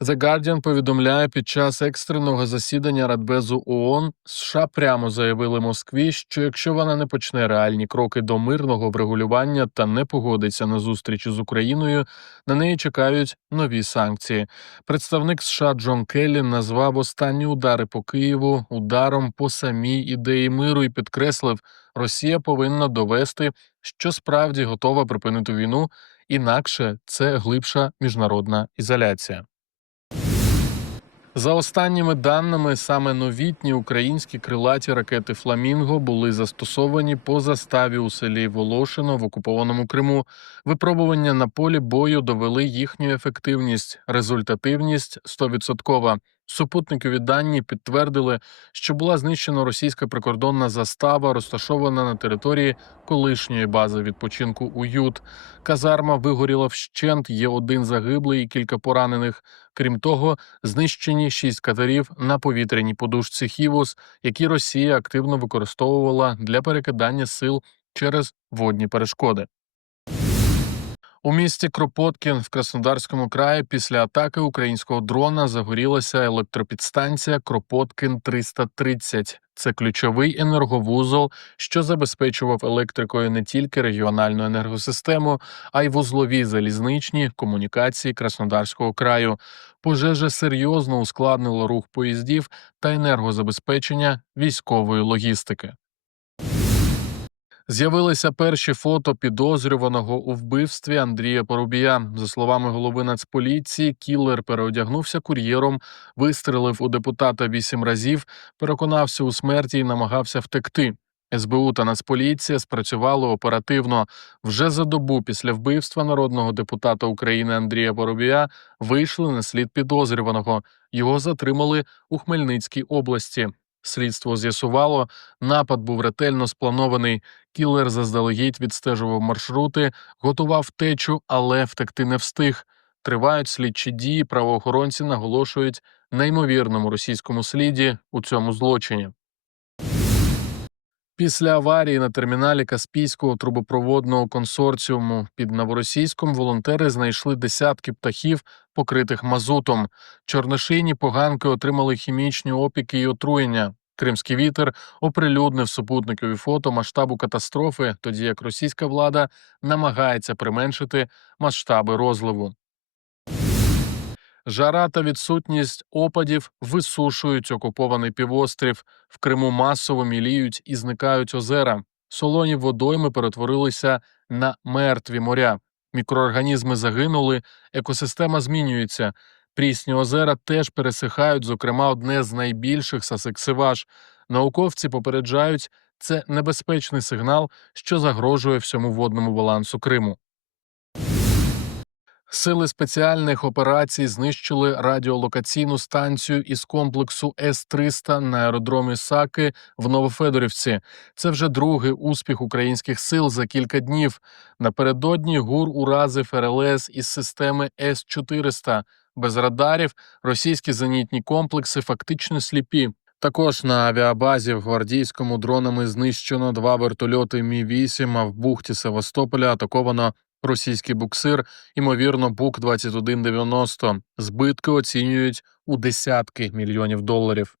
The Guardian повідомляє, під час екстреного засідання Радбезу ООН США прямо заявили Москві, що якщо вона не почне реальні кроки до мирного врегулювання та не погодиться на зустріч з Україною, на неї чекають нові санкції. Представник США Джон Келлі назвав останні удари по Києву ударом по самій ідеї миру і підкреслив, Росія повинна довести, що справді готова припинити війну, інакше це глибша міжнародна ізоляція. За останніми даними, саме новітні українські крилаті ракети Фламінго були застосовані по заставі у селі Волошино в окупованому Криму. Випробування на полі бою довели їхню ефективність, результативність 100%. Супутникові дані підтвердили, що була знищена російська прикордонна застава, розташована на території колишньої бази відпочинку «Уют». Казарма вигоріла вщент. Є один загиблий і кілька поранених. Крім того, знищені шість катерів на повітряній подушці Хівос, які Росія активно використовувала для перекидання сил через водні перешкоди. У місті Кропоткін в Краснодарському краї після атаки українського дрона загорілася електропідстанція Кропоткін 330 Це ключовий енерговузол, що забезпечував електрикою не тільки регіональну енергосистему, а й вузлові залізничні комунікації Краснодарського краю. Пожежа серйозно ускладнила рух поїздів та енергозабезпечення військової логістики. З'явилися перші фото підозрюваного у вбивстві Андрія Порубія. За словами голови Нацполіції, кілер переодягнувся кур'єром, вистрелив у депутата вісім разів, переконався у смерті і намагався втекти. СБУ та Нацполіція спрацювали оперативно. Вже за добу після вбивства народного депутата України Андрія Поробія вийшли на слід підозрюваного. Його затримали у Хмельницькій області. Слідство з'ясувало, напад був ретельно спланований. Кілер заздалегідь відстежував маршрути, готував втечу, але втекти не встиг. Тривають слідчі дії. Правоохоронці наголошують неймовірному російському сліді у цьому злочині. Після аварії на терміналі Каспійського трубопроводного консорціуму під новоросійськом волонтери знайшли десятки птахів, покритих мазутом. Чорношийні поганки отримали хімічні опіки і отруєння. Кримський вітер оприлюднив супутникові фото масштабу катастрофи, тоді як російська влада намагається применшити масштаби розливу. Жара та відсутність опадів висушують окупований півострів. В Криму масово міліють і зникають озера. Солоні водойми перетворилися на мертві моря. Мікроорганізми загинули, екосистема змінюється. Прісні озера теж пересихають, зокрема, одне з найбільших Сасиксиваш. Науковці попереджають, це небезпечний сигнал, що загрожує всьому водному балансу Криму. Сили спеціальних операцій знищили радіолокаційну станцію із комплексу С-300 на аеродромі Саки в Новофедорівці. Це вже другий успіх українських сил за кілька днів. Напередодні ГУР уразив РЛС із системи С-400. Без радарів російські зенітні комплекси фактично сліпі. Також на авіабазі в гвардійському дронами знищено два вертольоти Мі 8 а в бухті Севастополя атаковано російський буксир, ймовірно, бук 2190 Збитки оцінюють у десятки мільйонів доларів.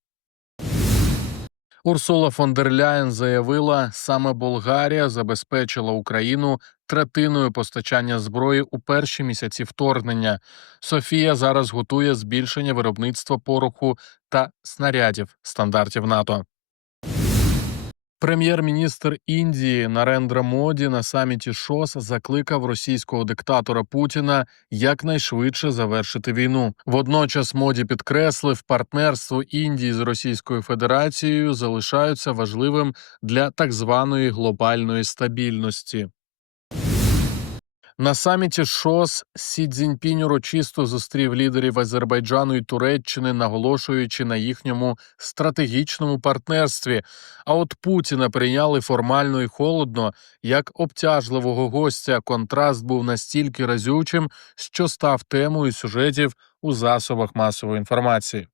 Урсула фон дер Ляєн заявила, саме Болгарія забезпечила Україну третиною постачання зброї у перші місяці вторгнення. Софія зараз готує збільшення виробництва пороху та снарядів стандартів НАТО. Прем'єр-міністр Індії Нарендра Моді на саміті ШОС закликав російського диктатора Путіна якнайшвидше завершити війну. Водночас моді підкреслив, партнерство Індії з Російською Федерацією залишаються важливим для так званої глобальної стабільності. На саміті ШОС Сі Цзіньпінь урочисто зустрів лідерів Азербайджану і Туреччини, наголошуючи на їхньому стратегічному партнерстві. А от Путіна прийняли формально і холодно, як обтяжливого гостя. Контраст був настільки разючим, що став темою сюжетів у засобах масової інформації.